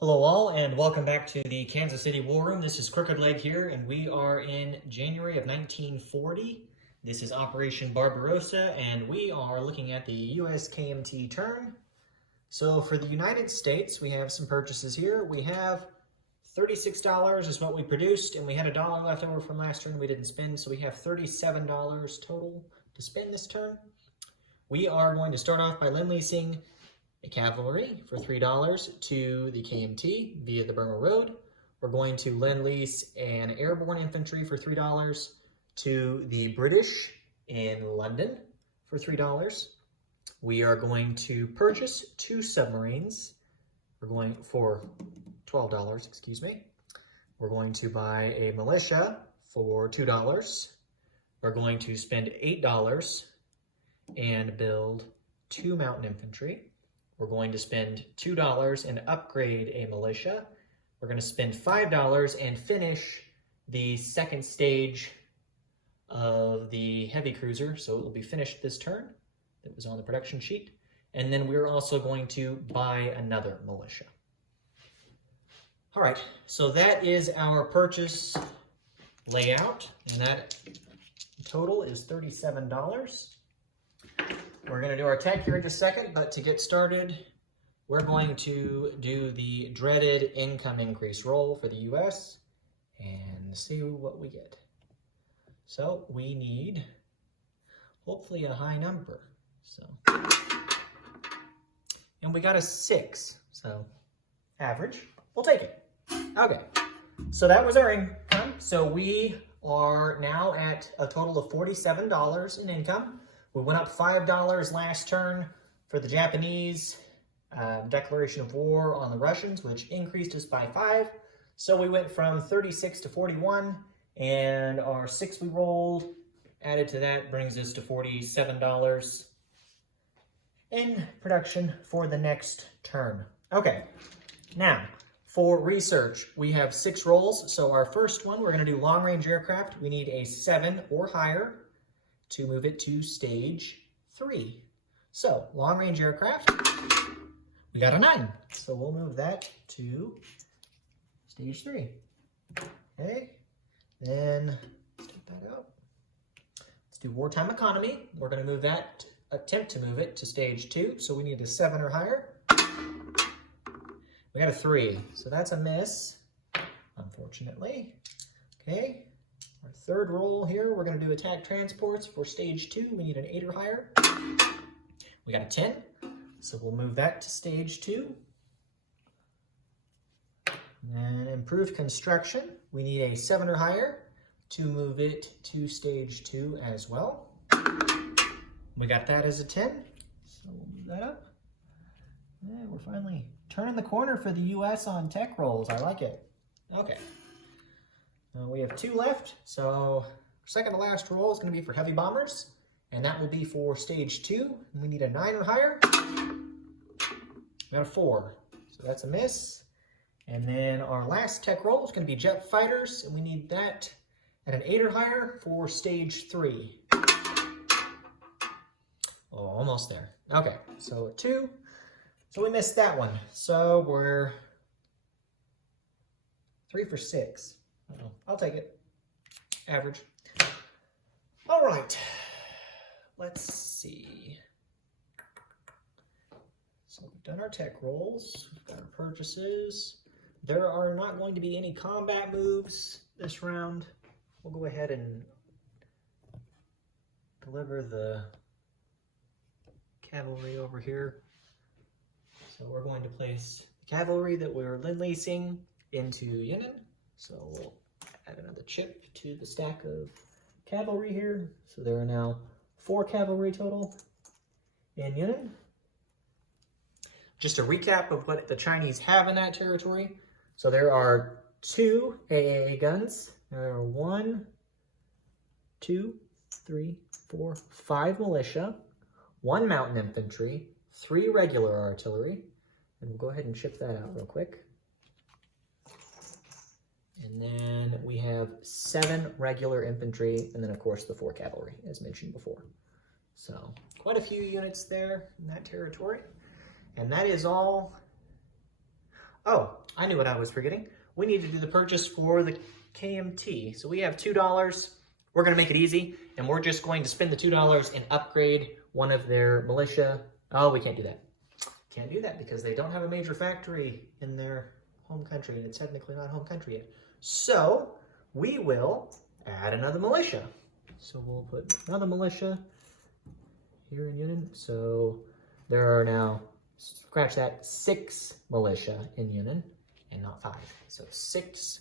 Hello all, and welcome back to the Kansas City War Room. This is Crooked Leg here, and we are in January of 1940. This is Operation Barbarossa, and we are looking at the U.S. KMT turn. So for the United States, we have some purchases here. We have $36 is what we produced, and we had $1 left over from last turn we didn't spend, so we have $37 total to spend this turn. We are going to start off by lend-leasing a cavalry for $3 to the KMT via the Burma Road. We're going to lend-lease an airborne infantry for $3 to the British in London for $3. We are going to purchase 2 submarines. We're going for $12, excuse me. We're going to buy a militia for $2. We're going to spend $8 and build 2 mountain infantry. We're going to spend $2 and upgrade a militia. We're going to spend $5 and finish the second stage of the heavy cruiser, so it will be finished this turn. That was on the production sheet. And then we're also going to buy another militia. All right, so that is our purchase layout, and that total is $37. We're going to do our tech here in just a second, but to get started, we're going to do the dreaded income increase roll for the U.S. and see what we get. So we need, hopefully, a high number. And we got a 6, so average. We'll take it. Okay, so that was our income. So we are now at a total of $47 in income. We went up $5 last turn for the Japanese declaration of war on the Russians, which increased us by 5. So we went from 36 to 41, and our 6 we rolled added to that brings us to $47 in production for the next turn. Okay, now for research, we have 6 rolls. So our first one, we're going to do long-range aircraft. We need a 7 or higher to move it to stage 3. So long-range aircraft, we got a 9. So we'll move that to stage 3. Okay, then let's take that out. Let's do wartime economy. We're going to move that, attempt to move it to stage 2. So we need a 7 or higher. We got a 3, so that's a miss, unfortunately. Okay. Our third roll here, we're going to do attack transports for stage 2. We need an 8 or higher. We got a 10, so we'll move that to stage 2. And improved construction, we need a 7 or higher to move it to stage 2 as well. We got that as a 10, so we'll move that up. Yeah, we're finally turning the corner for the U.S. on tech rolls. I like it. Okay. We have 2 left, so second to last roll is going to be for heavy bombers, and that will be for stage 2. And we need a 9 or higher. We got a 4, so that's a miss. And then our last tech roll is going to be jet fighters, and we need that at an 8 or higher for stage 3. Oh, almost there. Okay, so 2. So we missed that one. So we're 3 for 6. I'll take it. Average. All right. Let's see. So we've done our tech rolls. We've got our purchases. There are not going to be any combat moves this round. We'll go ahead and deliver the cavalry over here. So we're going to place the cavalry that we're lend-leasing into Yenin. So we'll add another chip to the stack of cavalry here. So there are now 4 cavalry total in Yenin. Just a recap of what the Chinese have in that territory. So there are 2 AAA guns. There are 1, 2, 3, 4, 5 militia, 1 mountain infantry, 3 regular artillery. And we'll go ahead and chip that out real quick. And then we have 7 regular infantry, and then of course the 4 cavalry, as mentioned before. So quite a few units there in that territory. And that is all. Oh, I knew what I was forgetting. We need to do the purchase for the KMT. So we have $2. We're going to make it easy, and we're just going to spend the $2 and upgrade one of their militia. Oh, we can't do that. Can't do that because they don't have a major factory in their home country, and it's technically not home country yet. So we will add another militia. So we'll put another militia here in Union. So there are now, scratch that, 6 militia in Union and not 5. So 6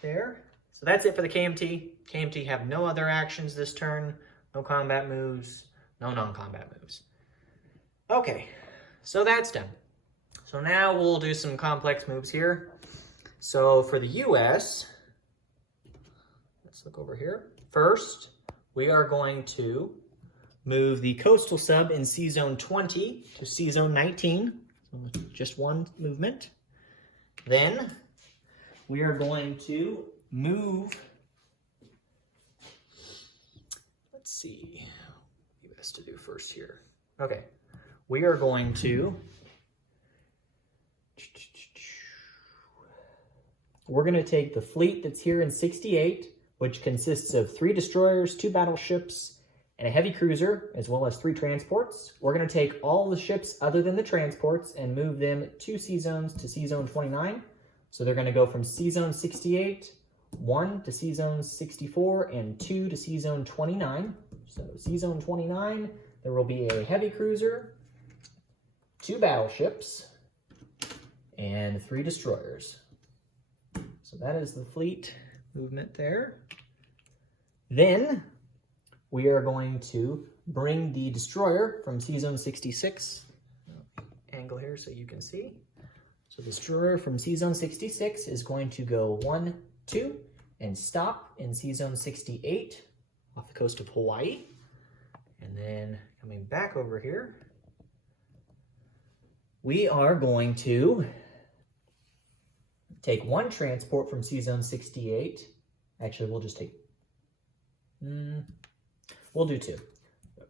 there. So that's it for the KMT. KMT have no other actions this turn, no combat moves, no non-combat moves. Okay, so that's done. So now we'll do some complex moves here. So for the US, let's look over here. First, we are going to move the coastal sub in C Zone 20 to C Zone 19. So just one movement. Then we are going to move, let's see, what do you best to do first here? Okay, we are going to, we're going to take the fleet that's here in 68, which consists of 3 destroyers, 2 battleships, and a heavy cruiser, as well as 3 transports. We're going to take all the ships other than the transports and move them 2 C zones to C Zone 29. So they're going to go from C Zone 68, 1 to C Zone 64, and 2 to C Zone 29. So C Zone 29, there will be a heavy cruiser, 2 battleships, and 3 destroyers. So that is the fleet movement there. Then we are going to bring the destroyer from C Zone 66. Angle here so you can see. So the destroyer from C Zone 66 is going to go 1, 2, and stop in C Zone 68 off the coast of Hawaii. And then coming back over here, we are going to take 1 transport from C Zone 68. Actually, we'll just take, we'll do 2,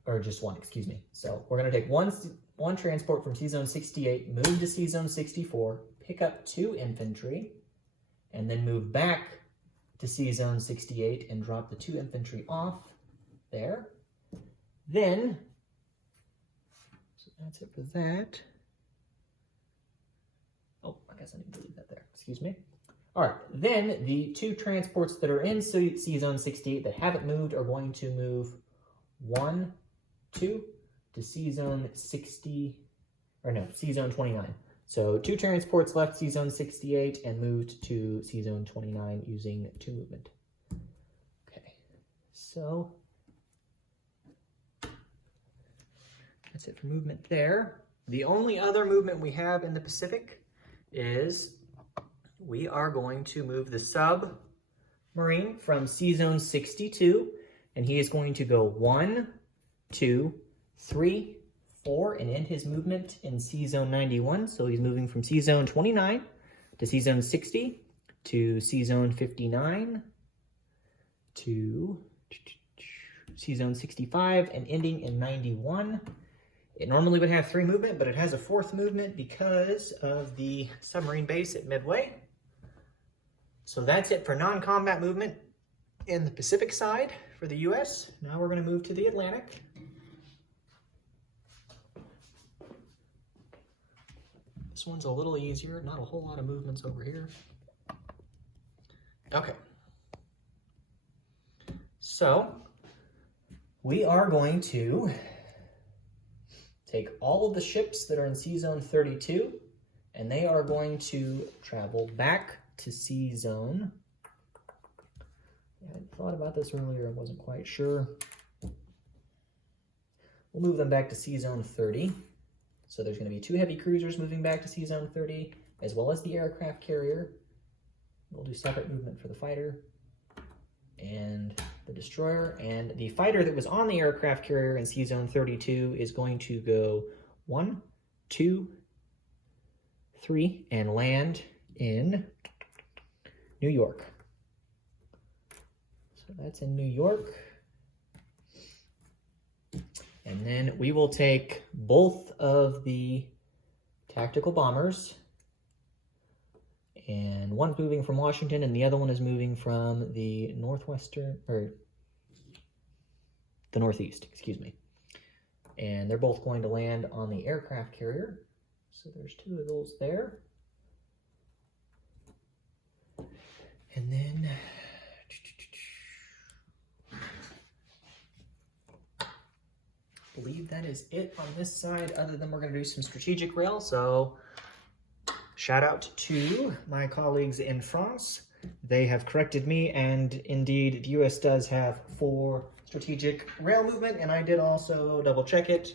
or just 1, excuse me. So we're going to take one transport from C Zone 68, move to C Zone 64, pick up 2 infantry, and then move back to C Zone 68 and drop the 2 infantry off there. Then, so that's it for that. Oh, I guess I need to leave that there. Excuse me. All right, then the 2 transports that are in C Zone 68 that haven't moved are going to move 1, 2 to C Zone 60, or no, C Zone 29. So 2 transports left C Zone 68 and moved to C Zone 29 using 2 movement. Okay, so that's it for movement there. The only other movement we have in the Pacific is we are going to move the submarine from C Zone 62, and he is going to go 1, 2, 3, 4, and end his movement in C Zone 91. So he's moving from C Zone 29 to C Zone 60 to C Zone 59 to C Zone 65 and ending in 91. It normally would have 3 movement, but it has a 4th movement because of the submarine base at Midway. So that's it for non-combat movement in the Pacific side for the US. Now we're going to move to the Atlantic. This one's a little easier, not a whole lot of movements over here. Okay. So we are going to take all of the ships that are in C Zone 32, and they are going to travel back to C Zone. I thought about this earlier, I wasn't quite sure. We'll move them back to C Zone 30. So there's going to be 2 heavy cruisers moving back to C Zone 30, as well as the aircraft carrier. We'll do separate movement for the fighter and the destroyer. And the fighter that was on the aircraft carrier in C Zone 32 is going to go 1, 2, 3, and land in New York. So that's in New York. And then we will take both of the tactical bombers And one's moving from Washington and the other one is moving from the northeast, excuse me. And they're both going to land on the aircraft carrier. So there's 2 of those there. And then I believe that is it on this side, other than we're going to do some strategic rail. So shout out to my colleagues in France. They have corrected me, and indeed the US does have 4 strategic rail movement, and I did also double check it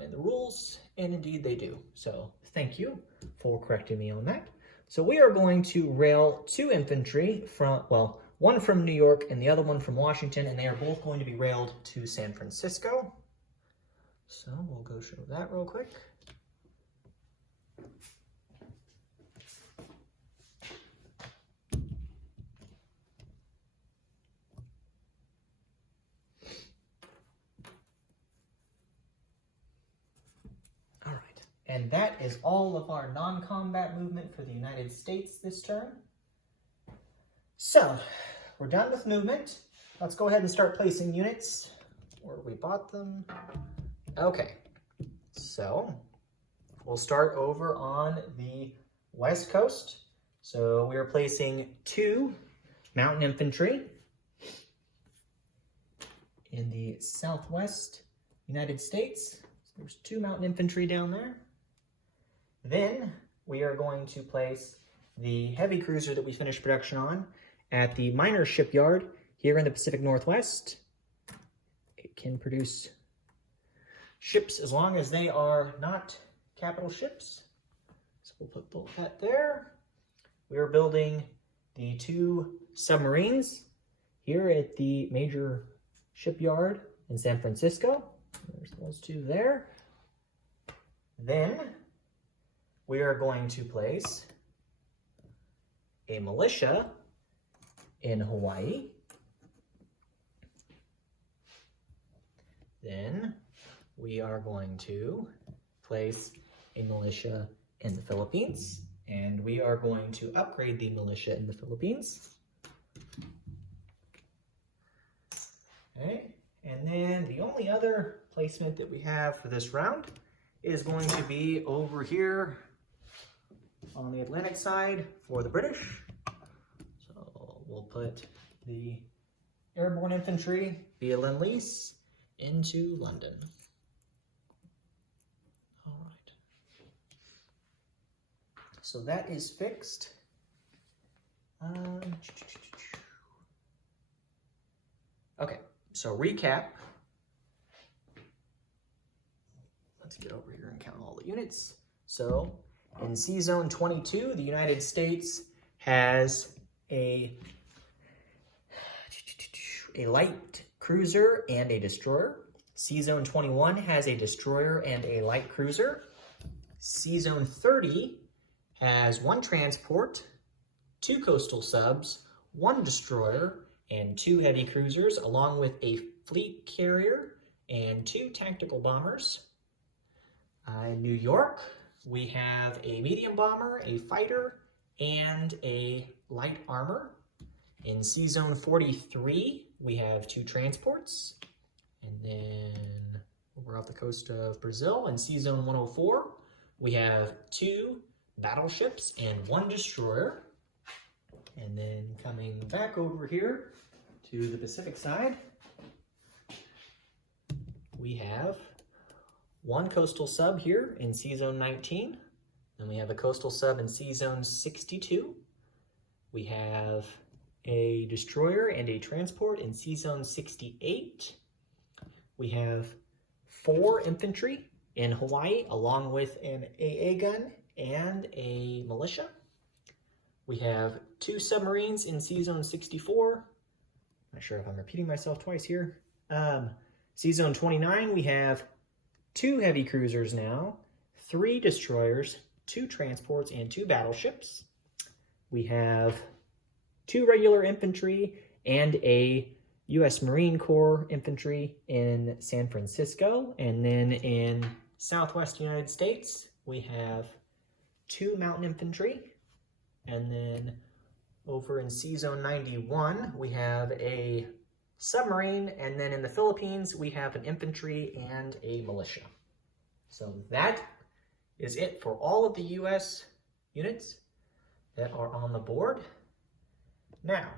in the rules, and indeed they do. So thank you for correcting me on that. So we are going to rail 2 infantry from, well, one from New York and the other one from Washington, and they are both going to be railed to San Francisco. So we'll go show that real quick. All right, and that is all of our non-combat movement for the United States this turn. So, we're done with movement. Let's go ahead and start placing units where we bought them. Okay, so we'll start over on the West Coast. So we are placing 2 mountain infantry in the Southwest United States. So there's 2 mountain infantry down there. Then we are going to place the heavy cruiser that we finished production on at the Miners Shipyard here in the Pacific Northwest. It can produce ships as long as they are not capital ships. So we'll put that there. We are building the 2 submarines here at the major shipyard in San Francisco. There's those 2 there. Then we are going to place a militia in Hawaii. Then we are going to place a militia in the Philippines, and we are going to upgrade the militia in the Philippines. Okay, and then the only other placement that we have for this round is going to be over here on the Atlantic side for the British. We'll put the airborne infantry via Lend-Lease into London. All right. So that is fixed. Okay, so recap. Let's get over here and count all the units. So in C-Zone 22, the United States has a light cruiser and a destroyer. C-Zone 21 has a destroyer and a light cruiser. C-Zone 30 has 1 transport, 2 coastal subs, 1 destroyer, and 2 heavy cruisers, along with a fleet carrier and 2 tactical bombers. In New York, we have a medium bomber, a fighter, and a light armor. In C-Zone 43, we have 2 transports. And then over off the coast of Brazil, in C-Zone 104, we have 2 battleships and 1 destroyer. And then coming back over here to the Pacific side, we have 1 coastal sub here in C-Zone 19. Then we have a coastal sub in C-Zone 62. We have a destroyer and a transport in C-Zone 68. We have 4 infantry in Hawaii, along with an AA gun and a militia. We have 2 submarines in C-Zone 64. Not sure if I'm repeating myself twice here. C-Zone 29, we have 2 heavy cruisers now, 3 destroyers, 2 transports, and 2 battleships. We have 2 regular infantry and a U.S. Marine Corps infantry in San Francisco. And then in Southwest United States, we have 2 mountain infantry. And then over in Sea Zone 91, we have a submarine. And then in the Philippines, we have an infantry and a militia. So that is it for all of the U.S. units that are on the board. Now,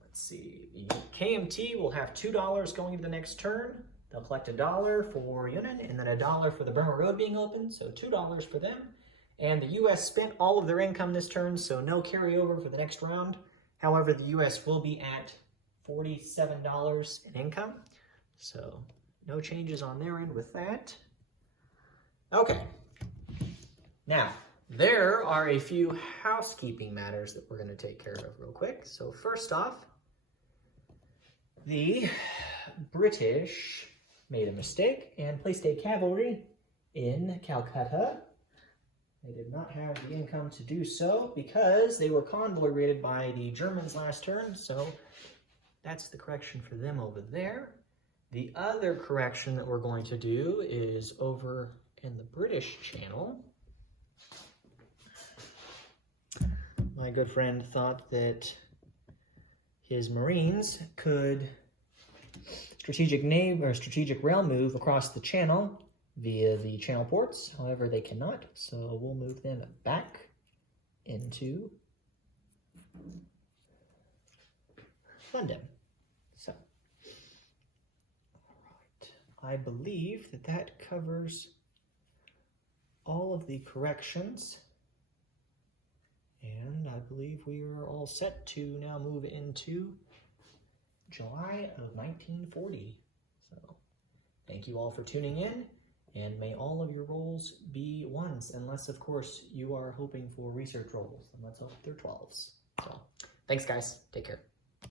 let's see, the KMT will have $2 going into the next turn. They'll collect $1 for Yunnan and then $1 for the Burma Road being open, so $2 for them. And the U.S. spent all of their income this turn, so no carryover for the next round. However, the U.S. will be at $47 in income, so no changes on their end with that. Okay, now there are a few housekeeping matters that we're going to take care of real quick. So first off, the British made a mistake and placed a cavalry in Calcutta. They did not have the income to do so because they were convoy raided by the Germans last turn, so that's the correction for them over there. The other correction that we're going to do is over in the British Channel. My good friend thought that his Marines could strategic rail move across the channel via the channel ports. However, they cannot, so we'll move them back into London. So, all right. I believe that that covers all of the corrections. And I believe we are all set to now move into July of 1940. So thank you all for tuning in, and may all of your rolls be 1s, unless of course you are hoping for research rolls, and let's hope they're 12s. So thanks guys, take care.